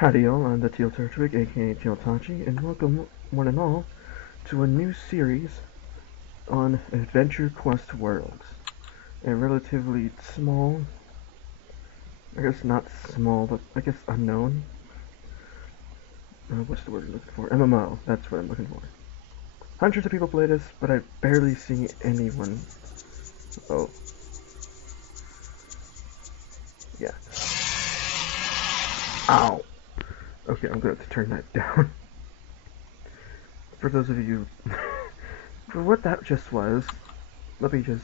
Howdy y'all, I'm the Teal Turtwig, aka Teal Tachi, and welcome one and all to a new series on Adventure Quest Worlds. A relatively small, I guess not small, but I guess unknown, what's the word I'm looking for? MMO, that's what I'm looking for. Hundreds of people play this, but I barely see anyone. Oh. Yeah. Ow! Okay, I'm going to turn that down. For those of you, for what that just was, let me just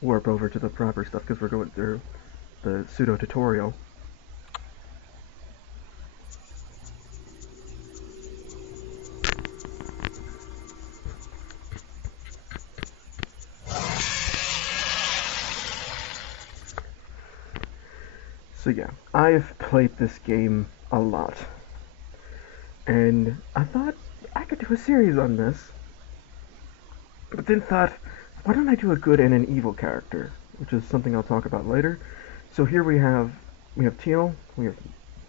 warp over to the proper stuff because we're going through the pseudo tutorial. So yeah, I've played this game a lot, and I thought I could do a series on this, but then thought, why don't I do a good and an evil character, which is something I'll talk about later. So here we have Teal, we have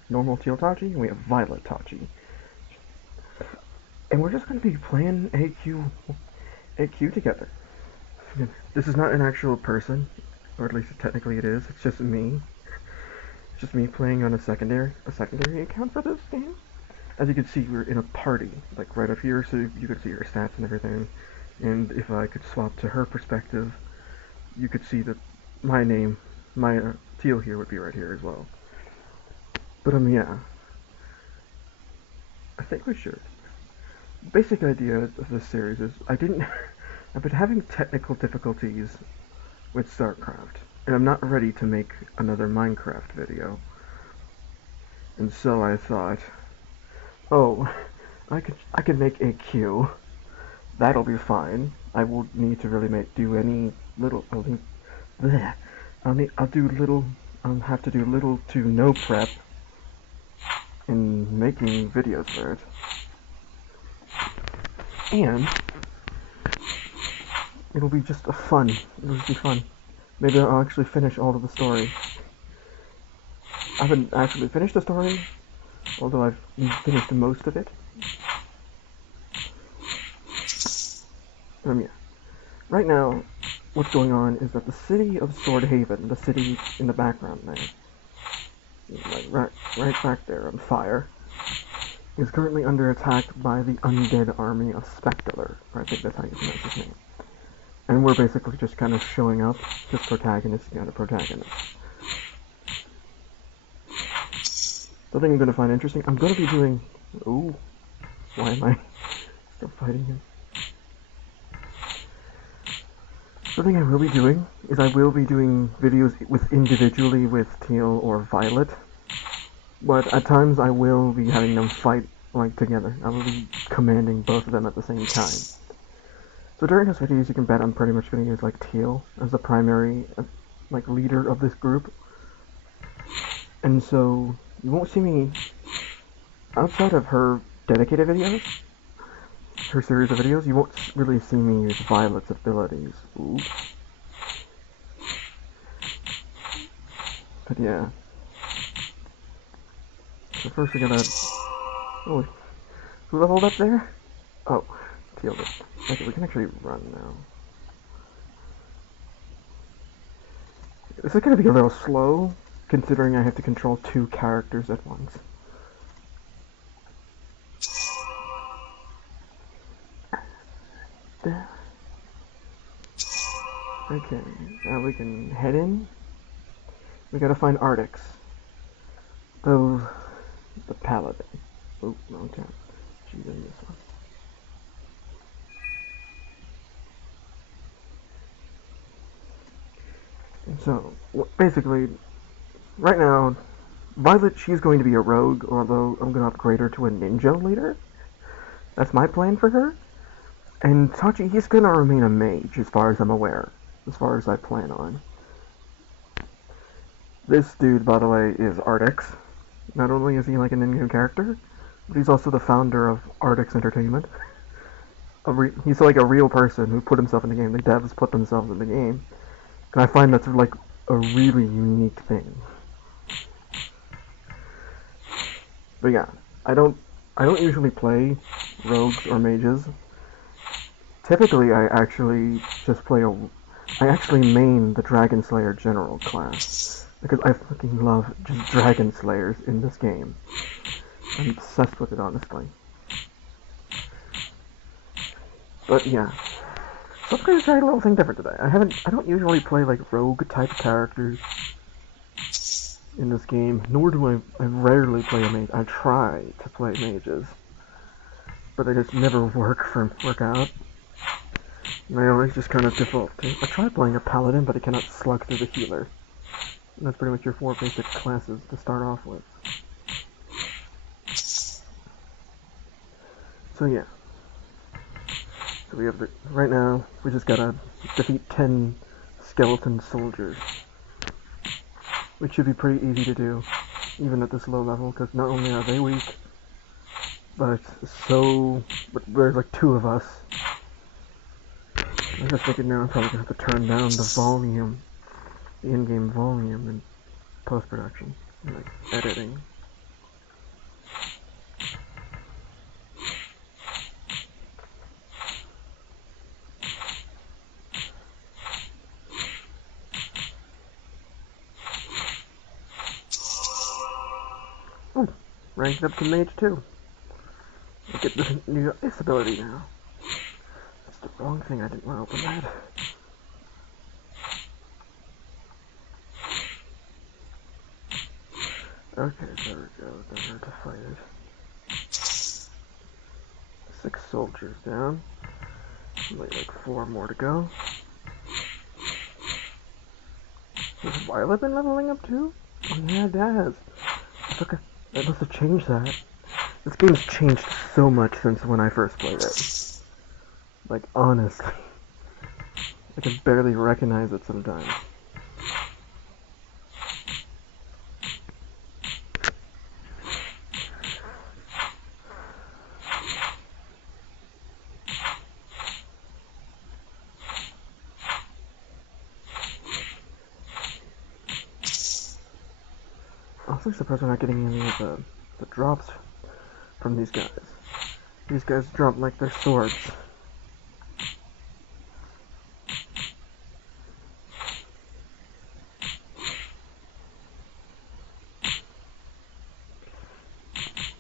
normal Teal Tachi, and we have Violet Tachi. And we're just going to be playing AQ together. This is not an actual person, or at least technically it is. It's just me. It's just me playing on a secondary account for this game. As you can see, we're in a party, like right up here, so you could see her stats and everything. And if I could swap to her perspective, you could see that my name, my Teal here would be right here as well. But yeah, I think we should. Basic idea of this series is I've been having technical difficulties with StarCraft, and I'm not ready to make another Minecraft video. And so I thought, oh, I could make AQ. That'll be fine. I won't need to really do any little. I'll have to do little to no prep in making videos for it. And it'll be just fun. It'll just be fun. Maybe I'll actually finish all of the story. I haven't actually finished the story, although I've finished most of it. Yeah. Right now, what's going on is that the city of Swordhaven, the city in the background there, like right back there on fire, is currently under attack by the undead army of Spectator. I think that's how you pronounce his name. And we're basically just kind of showing up, just protagonists and protagonists. The thing I'm going to find interesting, I'm going to be doing... Ooh, why am I still fighting him? The thing I will be doing is I will be doing videos individually with Teal or Violet. But at times I will be having them fight together. I will be commanding both of them at the same time. So during this videos, you can bet I'm pretty much going to use Teal as the primary leader of this group. And so you won't see me outside of her dedicated videos, her series of videos. You won't really see me use Violet's abilities. Ooh. But yeah. So first we gotta... Oh, who leveled up there? Oh, Teal did. Okay, we can actually run now. This is gonna be a little slow, considering I have to control 2 characters at once. Okay, now we can head in. We gotta find Artix. The paladin. Oh, wrong tab. She's in this one. And so, basically, right now, Violet, she's going to be a rogue, although I'm going to upgrade her to a ninja leader. That's my plan for her. And Tachi, he's going to remain a mage, as far as I'm aware. As far as I plan on. This dude, by the way, is Artix. Not only is he an in-game character, but he's also the founder of Artix Entertainment. He's a real person who put himself in the game. The devs put themselves in the game. And I find that's a really unique thing. But yeah, I don't usually play rogues or mages. Typically, I actually just play I actually main the Dragon Slayer general class because I fucking love just Dragon Slayers in this game. I'm obsessed with it, honestly. But yeah, so I'm gonna try a little thing different today. I don't usually play like rogue type characters in this game, nor do I rarely play a mage. I try to play mages, but they just never work out. And I always just kind of default to. I tried playing a paladin, but I cannot slug through the healer. And that's pretty much your 4 basic classes to start off with. So yeah. So we have right now we just gotta defeat 10 skeleton soldiers, which should be pretty easy to do, even at this low level, because not only are they weak, but there's like 2 of us. I'm just thinking now I'm probably gonna have to turn down the volume, the in-game volume in post-production, like editing. Ooh, ranked up to Mage 2. I get this new Ice ability now. That's the wrong thing, I didn't want to open that. Okay, there we go, there to fight it. 6 soldiers down. Only like 4 more to go. Has Violet been leveling up too? Oh yeah, it has. I must have changed that. This game's changed so much since when I first played it. Like, honestly. I can barely recognize it sometimes. I'm also surprised we're not getting any of the drops from these guys. These guys drop like their swords.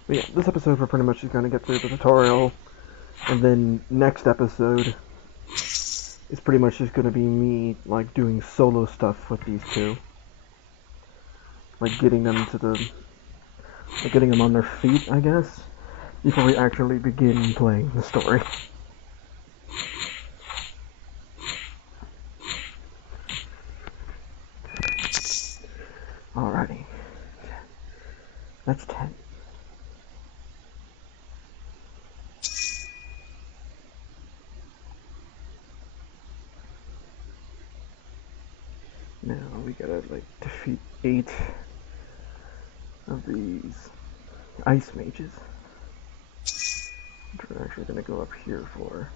But yeah, this episode we're pretty much just gonna get through the tutorial, and then next episode is pretty much just gonna be me like doing solo stuff with these 2. Like getting them getting them on their feet, I guess, before we actually begin playing the story. Alrighty. That's 10. Now we gotta like defeat 8 of these ice mages, which we're actually gonna go up here for.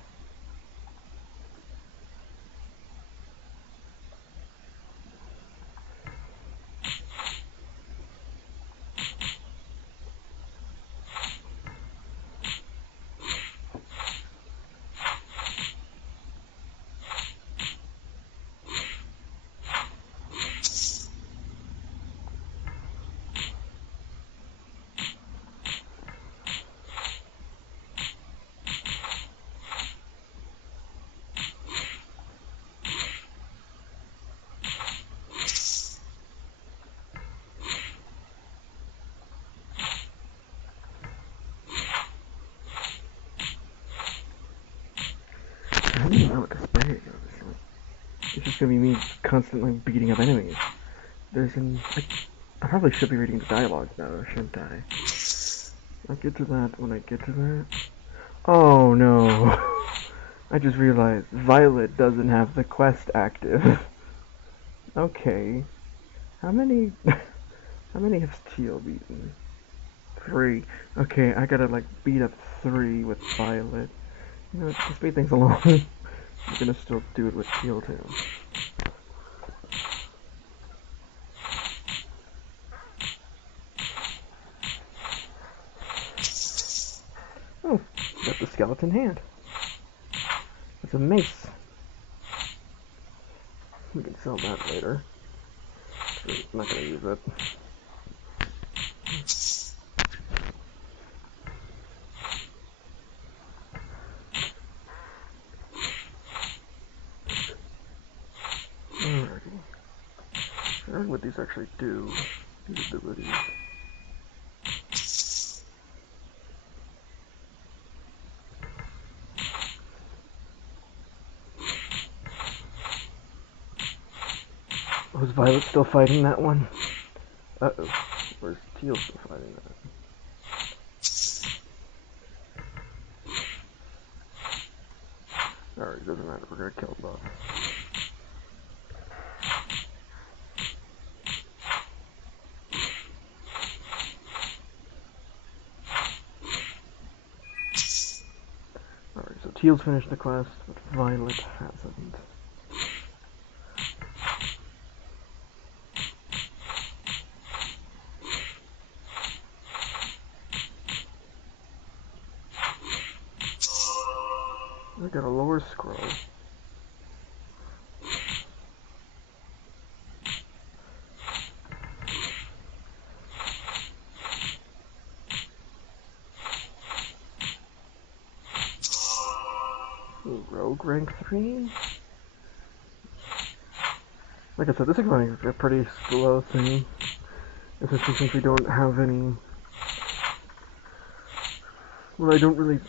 I don't even know what to say. It's just gonna be me constantly beating up enemies. I probably should be reading the dialogue now, shouldn't I? I'll get to that when I get to that. Oh no! I just realized Violet doesn't have the quest active. Okay. How many has Teal beaten? 3. Okay, I gotta like beat up 3 with Violet. You know, to speed things along. I'm gonna still do it with Teal too. got the skeleton hand. It's a mace. We can sell that later. I'm not gonna use it. Alrighty. I don't know what these actually do. These abilities. Oh, is Violet still fighting that one? Uh-oh. Where's Teal still fighting that? Alright, doesn't matter. We're gonna kill both. Alright, so Teal's finished the quest, but Violet hasn't. I got a lower scroll. Ooh, Rogue rank 3? Like I said, this is going a pretty slow thing. Especially since we don't have any... Well, I don't really...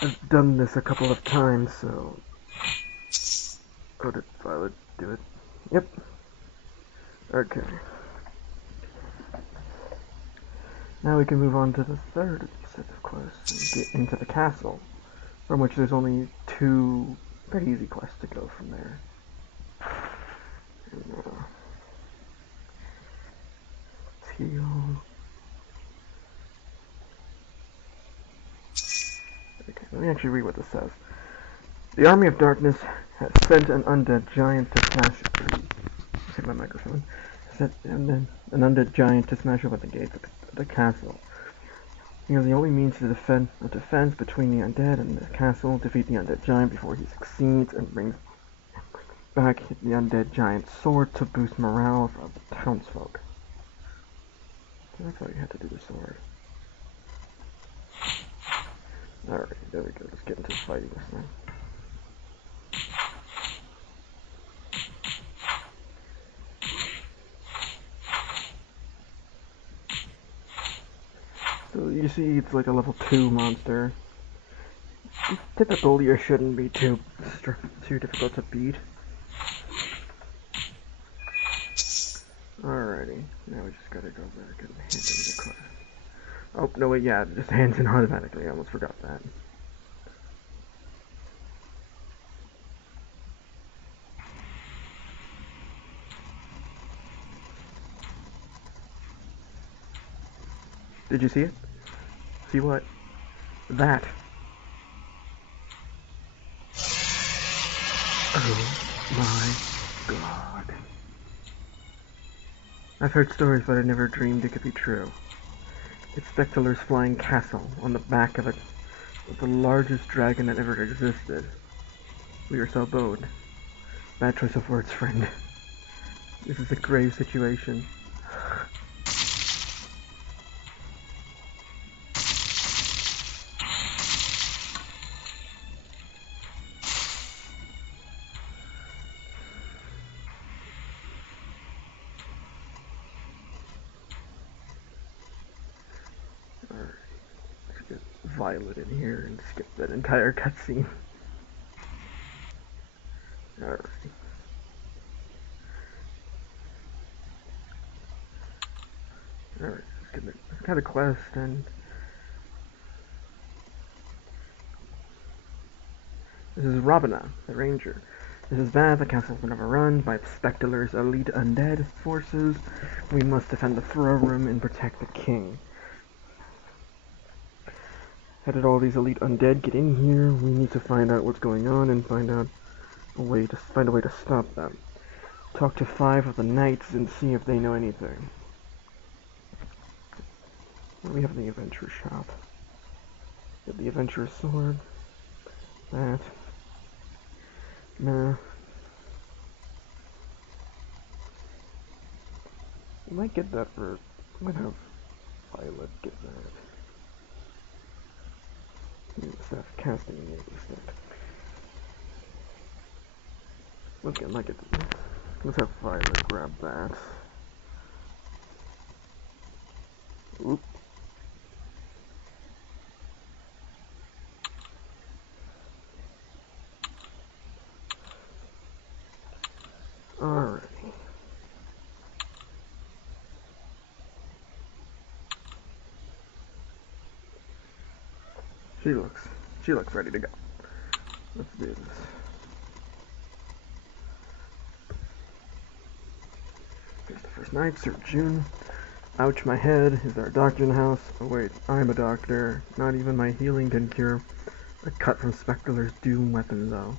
I've done this a couple of times, so... Oh, did Violet do it? Yep. Okay. Now we can move on to the third set of quests and get into the castle, from which there's only 2 pretty easy quests to go from there. And, Teal. Okay, let me actually read what this says. The Army of Darkness has sent an undead giant to smash... Hit my microphone. Sent an undead giant to smash open the gates of the castle. You know, the only means to defend a defense between the undead and the castle, defeat the undead giant before he succeeds, and brings back the undead giant's sword to boost morale of the townsfolk. So that's how you had to do the sword. Alright, there we go. Let's get into fighting this now. So you see it's like a level 2 monster. Typical, you shouldn't be too difficult to beat. Alrighty, now we just gotta go back and hand in the quest. Oh, no wait, yeah, it just hands in automatically, I almost forgot that. Did you see it? See what? That. Oh my god. I've heard stories, but I never dreamed it could be true. It's Spectalar's flying castle on the back of the largest dragon that ever existed. We are so bowed. Bad choice of words, friend. This is a grave situation. Let's get Violet in here and skip that entire cutscene. Alright. Alright, let's get a quest and... This is Robina, the ranger. This is bad, the castle's been overrun by Spectalar's elite undead forces. We must defend the throne room and protect the king. How did all these elite undead get in here? We need to find out what's going on and find a way to stop them. Talk to 5 of the knights and see if they know anything. What do we have in the adventure shop? Get the adventurous sword. That. Nah. I might get that for... I might have Violet get that. Staff casting instead. Okay, I might get this. Let's have Violet grab that. Oop. Alrighty. She looks ready to go. Let's do this. Here's the first night, Sir June. Ouch, my head. Is there a doctor in the house? Oh wait, I'm a doctor. Not even my healing can cure a cut from Spectre's doom weapon though.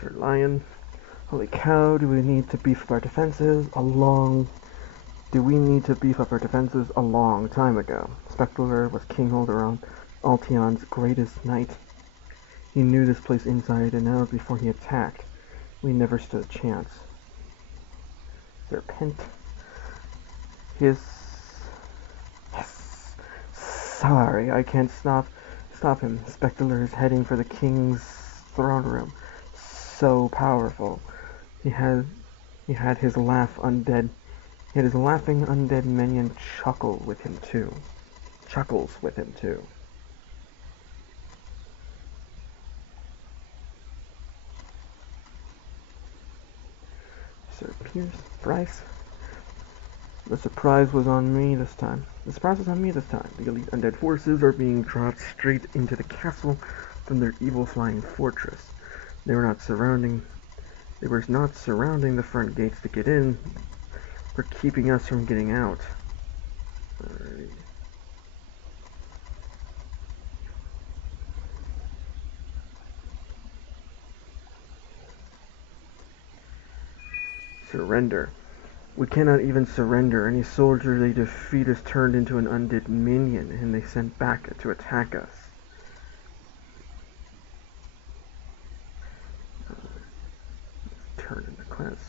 Sir Lion. Holy cow, do we need to beef up our defenses? Do we need to beef up our defenses a long time ago? Spectre was kingholder on Altion's greatest night. He knew this place inside and out before he attacked. We never stood a chance. Serpent. Yes. Sorry, I can't stop him. Spectre is heading for the king's throne room. So powerful. He had his laughing undead minion chuckles with him too. Sir Bryce. The surprise was on me this time. The elite undead forces are being dropped straight into the castle from their evil flying fortress. They were not surrounding the front gates to get in. We're keeping us from getting out. Alright. Surrender. We cannot even surrender. Any soldier they defeat is turned into an undead minion and they sent back to attack us. Turn in the quest.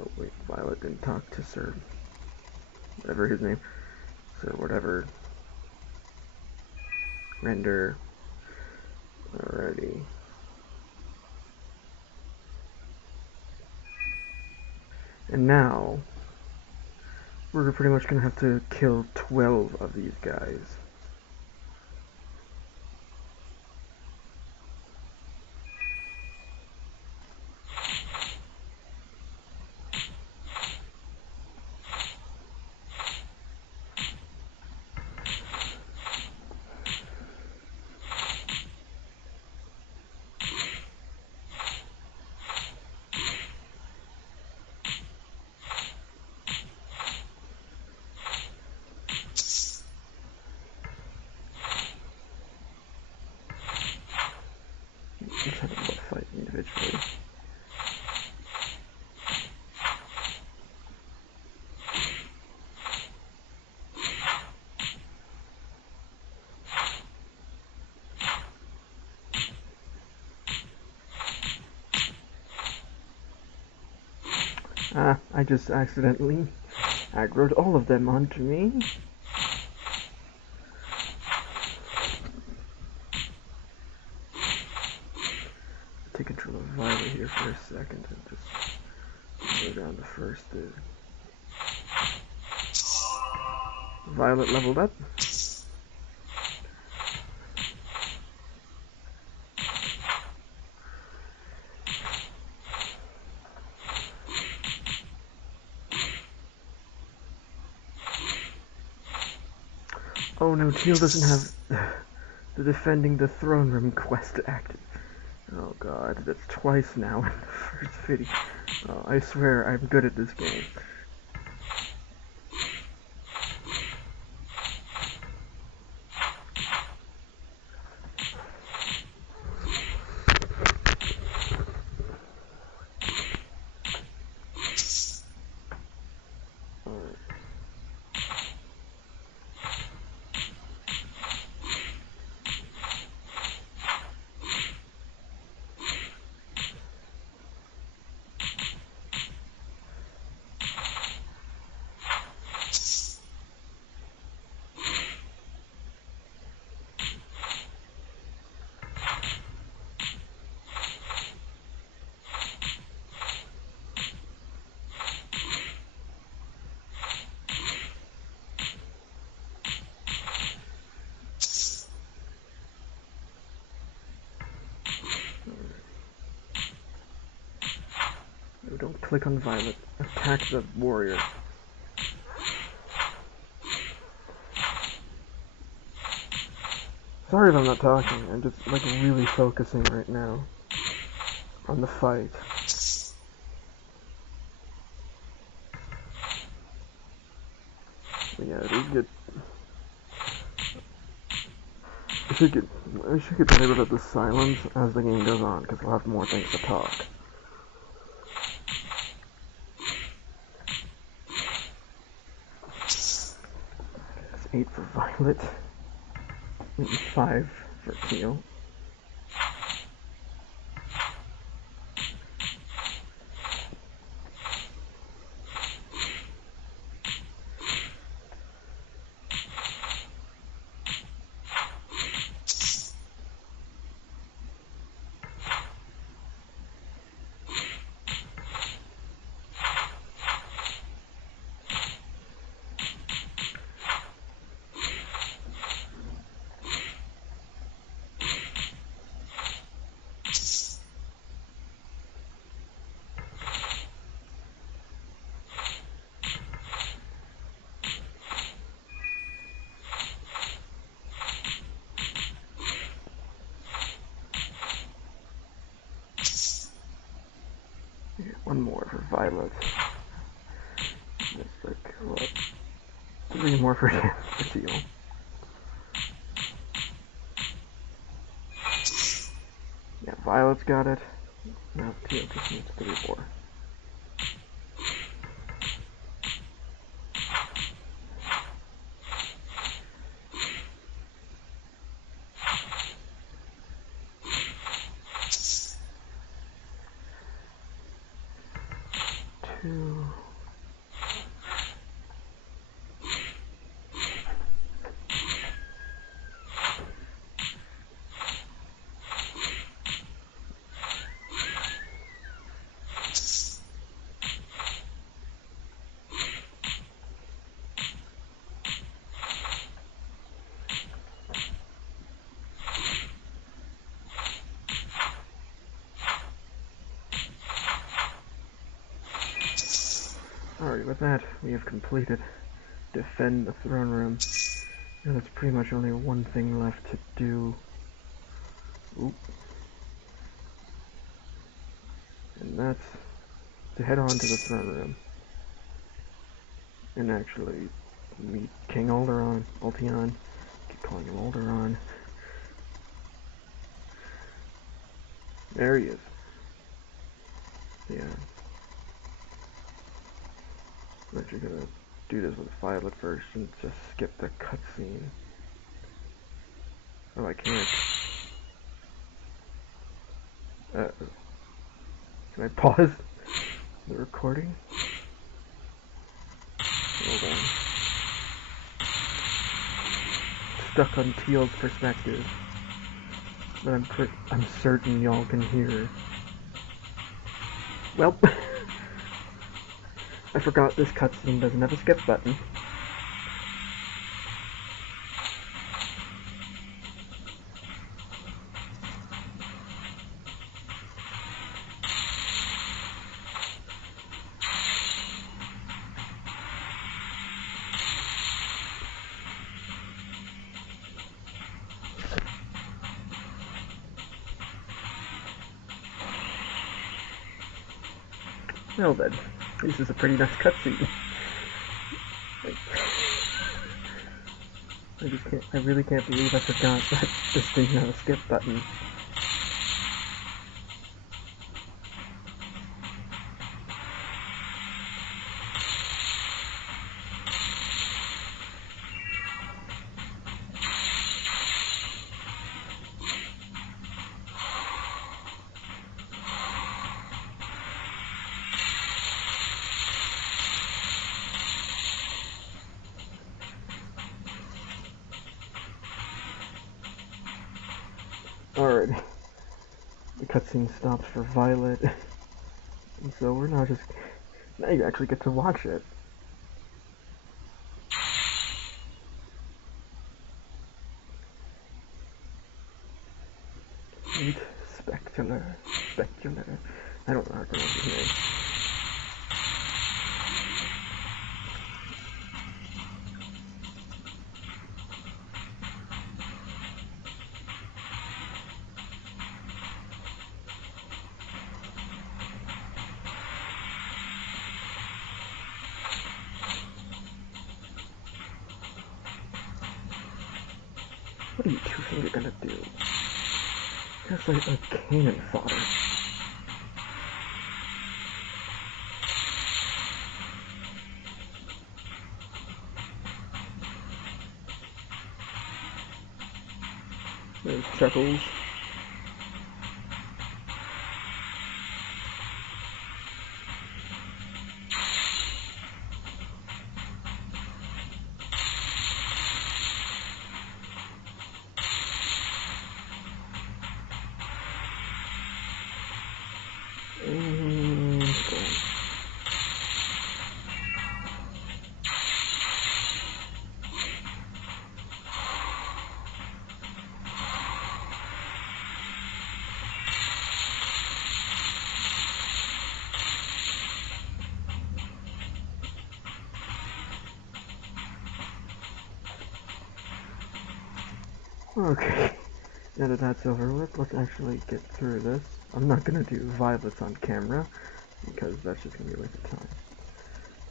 Oh wait, Violet didn't talk to Sir... whatever his name. Sir whatever. Render. Alrighty. And now, we're pretty much gonna have to kill 12 of these guys. Let's have a fight individually. I just accidentally aggroed all of them onto me. Take control of Violet here for a second and just go down to first. Violet leveled up. Oh no, Teal doesn't have the defending the throne room quest active. Oh god, that's twice now in the first video. Oh, I swear I'm good at this game. click on Violet. Attack the warrior. Sorry if I'm not talking, I'm just like really focusing right now on the fight. But yeah, it is good. I should get better about the silence as the game goes on, because we'll have more things to talk. That's 8 for Violet, and 5 for Teal. One more for Violet. That's like, what? 3 more for Teal. Yeah, Violet's got it. Now Teal just needs 3 more. Two. Alright, with that, we have completed Defend the Throne Room. Now there's pretty much only one thing left to do. Oop. And that's to head on to the throne room. And actually meet King Alderaan. Keep calling him Alderaan. There he is. Yeah. I'm actually gonna do this with Violet first and just skip the cutscene. Oh, I can't. Can I pause the recording? Hold on. Stuck on Teal's perspective, but I'm certain y'all can hear. Well, I forgot this cutscene doesn't have a skip button. Well then, this is a pretty nice cutscene. I really can't believe I forgot that this thing had a skip button. Alright, the cutscene stops for Violet, and so we're now you actually get to watch it. Meet Specular, I don't know how to pronounce his name. What do you two think you're gonna do? Just like a cannon fodder. There's Chuckles. And go. Okay, now that that's over with, let's actually get through this. I'm not gonna do violets on camera, because that's just gonna be a waste of time.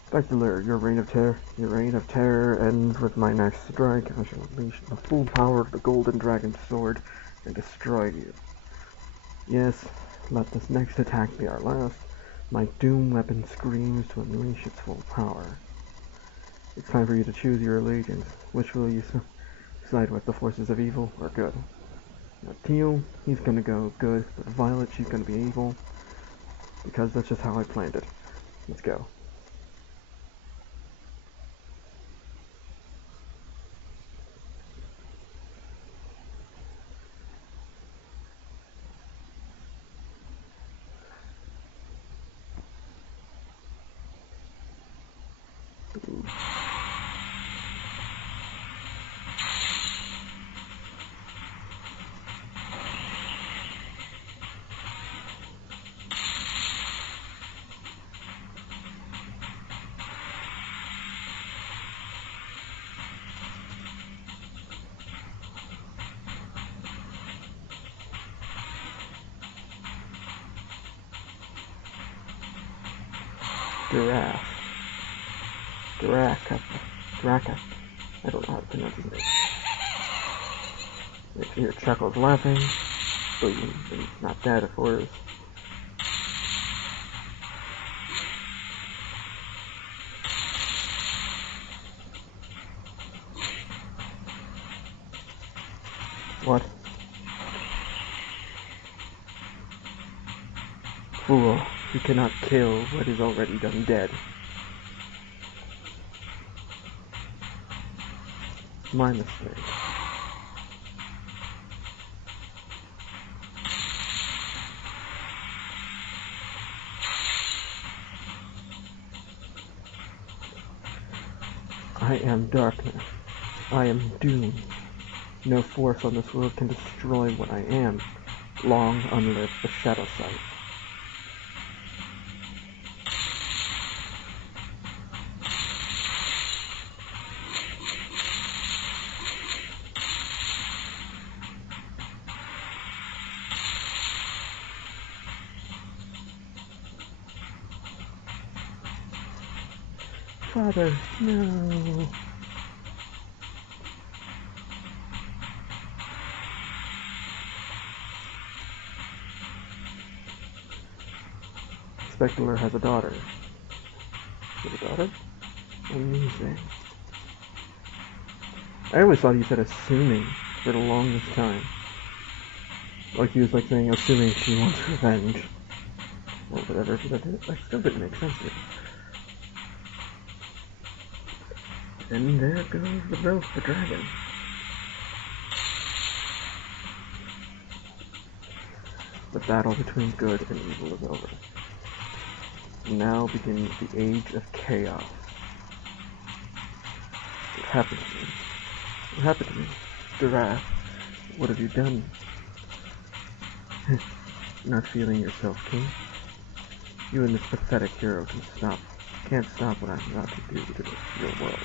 Spectacular, your reign of terror. Your reign of terror ends with my next strike. I shall unleash the full power of the golden dragon sword and destroy you. Yes, let this next attack be our last. My doom weapon screams to unleash its full power. It's time for you to choose your allegiance. Which will you side with, the forces of evil or good? Now, Teal, he's gonna go good, but Violet, she's gonna be evil, because that's just how I planned it. Let's go. Ooh. Giraffe. Draka. I don't know how to pronounce his name. If you hear Chuckles laughing, boom, and he's not dead, of course. What? Fool, you cannot kill what is already done dead. My mistake. I am darkness. I am doom. No force on this world can destroy what I am. Long unlive the shadow sight. Father, no. Spectacular has a daughter. Has a daughter? Amazing. I always thought he said assuming for the longest time. Like he was like saying assuming she wants revenge. Or whatever, but that still didn't make sense to me. And there goes the dragon. The battle between good and evil is over. Now begins the age of chaos. What happened to me? What happened to me? Giraffe, what have you done? Not feeling yourself, King? You and this pathetic hero can't stop what I'm about to do to your world.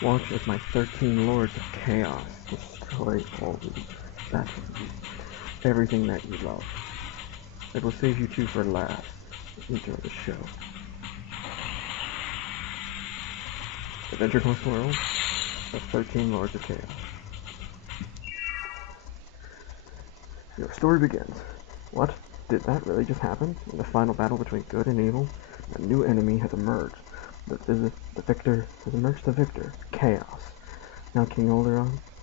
Watch as my 13 lords of chaos destroy all the battles, everything that you love. I will save you two for last. Enjoy the show. Adventure Quest World of 13 Lords of Chaos. Your story begins. What? Did that really just happen? In the final battle between good and evil, a new enemy has emerged. The victor has emerged the victor. Chaos. Now King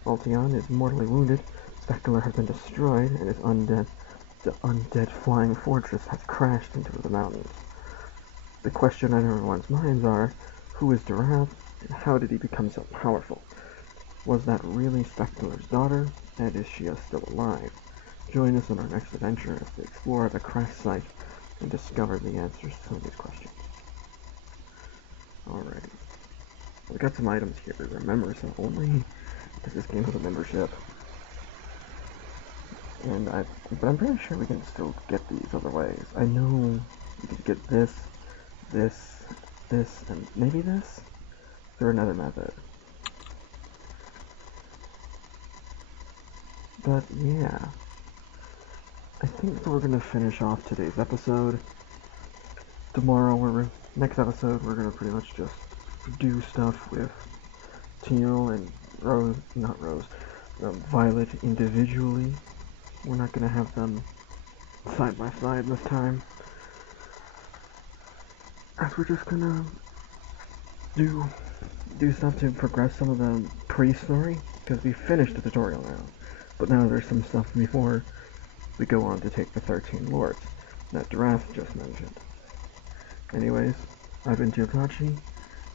Alteon is mortally wounded. Specular has been destroyed, and the undead flying fortress has crashed into the mountains. The question on everyone's minds are, who is Darath, and how did he become so powerful? Was that really Specular's daughter, and is she still alive? Join us on our next adventure as we explore the crash site and discover the answers to these questions. Alright. We got some items here. Remember, so only because this game has a membership. But I'm pretty sure we can still get these other ways. I know we can get this, and maybe this? Is there another method? But yeah. I think we're gonna finish off today's episode. Next episode, we're gonna pretty much just do stuff with Teal and Violet individually. We're not gonna have them side by side this time. As we're just gonna do stuff to progress some of the pre-story, because we finished the tutorial now. But now there's some stuff before we go on to take the 13 Lords that Darath just mentioned. Anyways, I've been Teal, and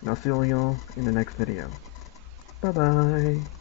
I'll see all y'all in the next video. Bye bye!